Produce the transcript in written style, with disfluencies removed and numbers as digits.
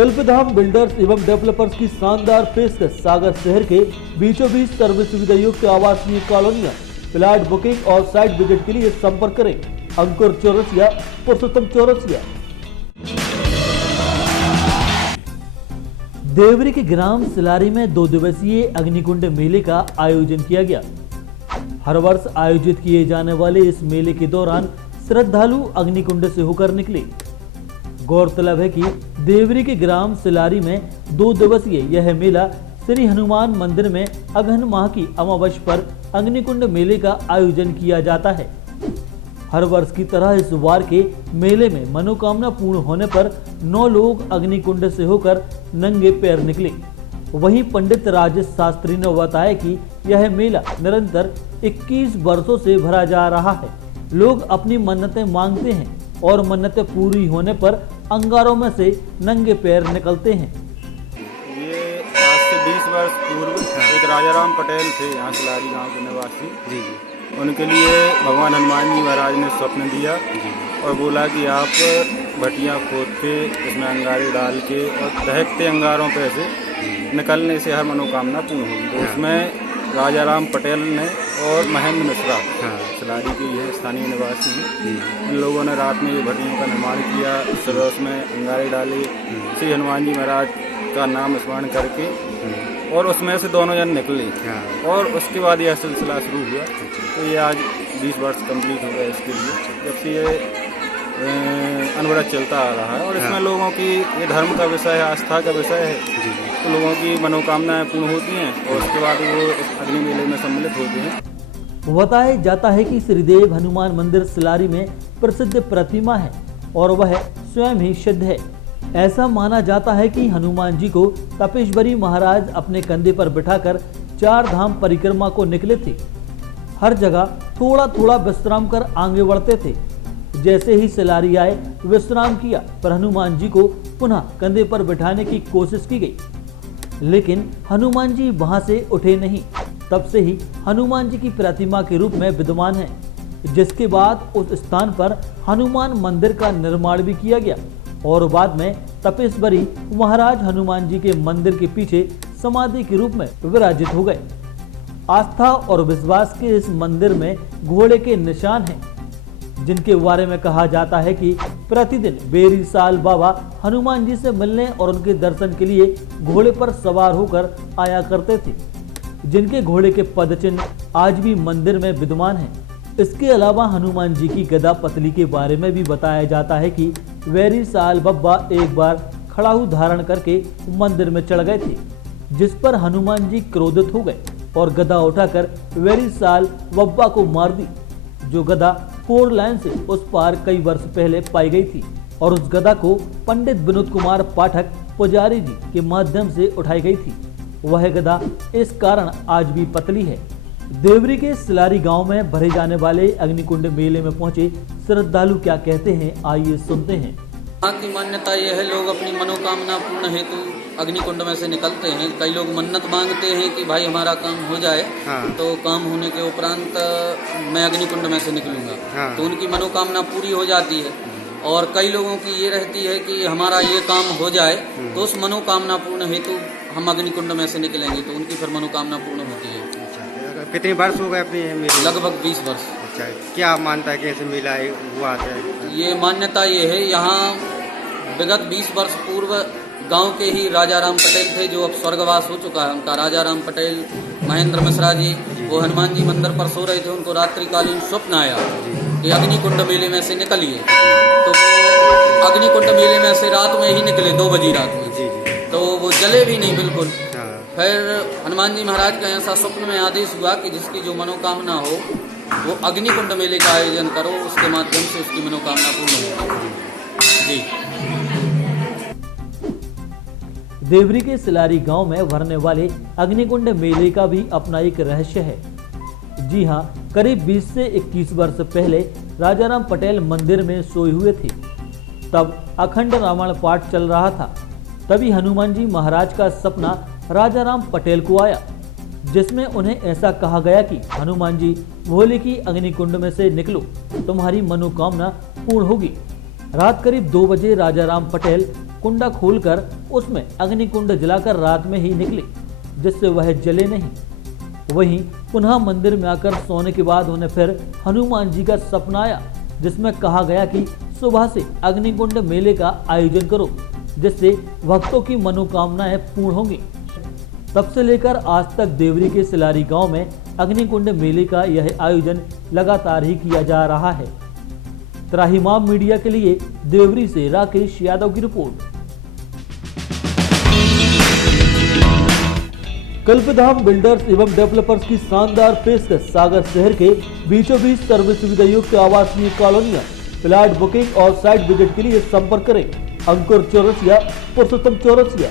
कल्पधाम builders एवं developers की शानदार पेशकश। सागर शहर के बीचों बीच सर्व सुविधा युक्त आवासीय कॉलोनियां। फ्लैट बुकिंग और साइट विजिट के लिए संपर्क करें अंकुर चौरसिया, पुरुषोत्तम चौरसिया। देवरी के ग्राम सिलारी में 2 दिवसीय अग्निकुंड मेले का आयोजन किया गया। हर वर्ष आयोजित किए जाने वाले इस मेले के दौरान श्रद्धालु अग्निकुंड से होकर निकले। गौरतलब है कि देवरी के ग्राम सिलारी में 2 दिवसीय यह मेला श्री हनुमान मंदिर में अगहन माह की अमावस्या पर अग्निकुंड मेले का आयोजन किया जाता है। हर वर्ष की तरह इस बार के मेले में मनोकामना पूर्ण होने पर 9 लोग अग्निकुंड से होकर नंगे पैर निकले। वहीं पंडित राजेश शास्त्री ने बताया कि यह मेला निरंतर 21 वर्षों से भरा जा रहा है। लोग अपनी मन्नतें मांगते हैं और मन्नतें पूरी होने पर अंगारों में से नंगे पैर निकलते हैं। ये आज से 20 वर्ष पूर्व एक राजाराम पटेल थे, यहाँ सिलारी गांव के निवासी। उनके लिए भगवान हनुमान जी महाराज ने स्वप्न दिया और बोला कि आप भटियाँ खोद के उसमें अंगारे डाल के और दहकते अंगारों पे से निकलने से हर मनोकामना पूर्ण होगी। तो उसमें राजाराम पटेल ने और महेंद्र मिश्रा सिलारी के ये स्थानीय निवासी हैं, इन लोगों ने रात में ये भटियों का निर्माण किया। सुबह उसमें अंगारे डाले, श्री हनुमान जी महाराज का नाम स्मरण करके और उसमें से दोनों जन निकले और उसके बाद यह सिलसिला शुरू हुआ। तो ये आज 20 वर्ष कंप्लीट हो गए इसके लिए, जब से ये अनवरत चलता आ रहा है। और इसमें लोगों की ये धर्म का विषय है, आस्था का विषय है, तो लोगों की मनोकामनाएं पूर्ण होती हैं और उसके बाद वो इस अग्नि मेले में सम्मिलित होते हैं। बताया जाता है कि श्रीदेव हनुमान मंदिर सिलारी में प्रसिद्ध प्रतिमा है और वह स्वयं ही सिद्ध है। ऐसा माना जाता है कि हनुमान जी को तपेश्वरी महाराज अपने कंधे पर बिठाकर 4 धाम परिक्रमा को निकले थे। हर जगह थोड़ा थोड़ा विश्राम कर आगे बढ़ते थे। जैसे ही सिलारी आए विश्राम किया, पर हनुमान जी को पुनः कंधे पर बिठाने की कोशिश की गई, लेकिन हनुमान जी वहां से उठे नहीं। तब से ही हनुमान जी की प्रतिमा के रूप में विद्यमान है, जिसके बाद उस स्थान पर हनुमान मंदिर का निर्माण भी किया गया और बाद में तपेश्वरी महाराज हनुमान जी के मंदिर के पीछे समाधि के रूप में विराजित हो गए। आस्था और विश्वास के इस मंदिर में घोड़े के निशान हैं, जिनके बारे में कहा जाता है कि प्रतिदिन बेरी साल बाबा हनुमान जी से मिलने और उनके दर्शन के लिए घोड़े पर सवार होकर आया करते थे, जिनके घोड़े के पदचिन्ह आज भी मंदिर में विद्यमान हैं। इसके अलावा हनुमान जी की गदा पतली के बारे में भी बताया जाता है कि वेरी साल बब्बा एक बार खड़ाहू धारण करके मंदिर में चढ़ गए थे, जिस पर हनुमान जी क्रोधित हो गए और गदा उठाकर वेरी साल बब्बा को मार दी, जो गदा 4 लाइन से उस पार कई वर्ष पहले पाई गई थी और उस गदा को पंडित विनोद कुमार पाठक पुजारी जी के माध्यम से उठाई गई थी। वह गदा इस कारण आज भी पतली है। देवरी के सिलारी गांव में भरे जाने वाले अग्निकुंड मेले में पहुंचे श्रद्धालु क्या कहते हैं, आइए सुनते हैं। यहाँ की मान्यता यह है, लोग अपनी मनोकामना पूर्ण हेतु अग्निकुंड में से निकलते हैं। कई लोग मन्नत मांगते हैं कि भाई हमारा काम हो जाए, तो काम होने के उपरांत मैं अग्निकुंड में से निकलूंगा, तो उनकी मनोकामना पूरी हो जाती है। और कई लोगों की ये रहती है कि हमारा ये काम हो जाए तो उस मनोकामना पूर्ण हेतु हम अग्निकुंड में से निकलेंगे, तो उनकी फिर मनोकामना पूर्ण होती है। कितने वर्ष हो गए अपने मेले? लगभग 20 वर्ष। अच्छा, क्या मानता है कि ऐसे मेला हुआ है? ये मान्यता ये है, यहाँ विगत 20 वर्ष पूर्व गांव के ही राजाराम पटेल थे, जो अब स्वर्गवास हो चुका है उनका। राजाराम पटेल महेंद्र मिश्रा जी, वो हनुमान जी मंदिर पर सो रहे थे, उनको रात्रिकालीन स्वप्न आया कि अग्निकुंड मेले में से निकलिए। तो वो अग्निकुंड मेले में से रात में ही निकले, 2 बजे रात में, तो वो जले भी नहीं बिल्कुल। फिर हनुमान जी महाराज का ऐसा स्वप्न में आदेश हुआ कि जिसकी जो मनोकामना हो वो अग्निकुंड मेले का आयोजन करो, उसके माध्यम से उसकी मनोकामना पूर्ण हो। जी। देवरी के सिलारी गांव में भरने वाले अग्निकुंड मेले का भी अपना एक रहस्य है। जी हां, करीब 20 से 21 वर्ष पहले राजाराम पटेल मंदिर में सोए हुए थे। तब अखंड रामायण पाठ चल रहा था। तभी हनुमान जी महाराज का सपना राजाराम पटेल को आया, जिसमें उन्हें ऐसा कहा गया कि हनुमान जी भोले की अग्निकुंड में से निकलो, तुम्हारी मनोकामना पूर्ण होगी। रात करीब 2 बजे राजाराम पटेल कुंडा खोलकर उसमें अग्निकुंड जलाकर रात में ही निकले, जिससे वह जले नहीं। वहीं पुनः मंदिर में आकर सोने के बाद उन्हें फिर हनुमान जी का सपना आया, जिसमें कहा गया कि सुबह से अग्निकुंड मेले का आयोजन करो, जिससे भक्तों की मनोकामनाएं पूर्ण होंगी। तब से लेकर आज तक देवरी के सिलारी गांव में अग्निकुंड मेले का यह आयोजन लगातार ही किया जा रहा है। त्राहिमाम मीडिया के लिए देवरी से राकेश यादव की रिपोर्ट। कल्पधाम बिल्डर्स एवं डेवलपर्स की शानदार पेशकश सागर शहर के बीचों बीच सर्व सुविधा युक्त आवासीय कॉलोनियां। फ्लैट बुकिंग और साइट विजिट के लिए संपर्क करें अंकुर चौरसिया, पुरुषोत्तम चौरसिया।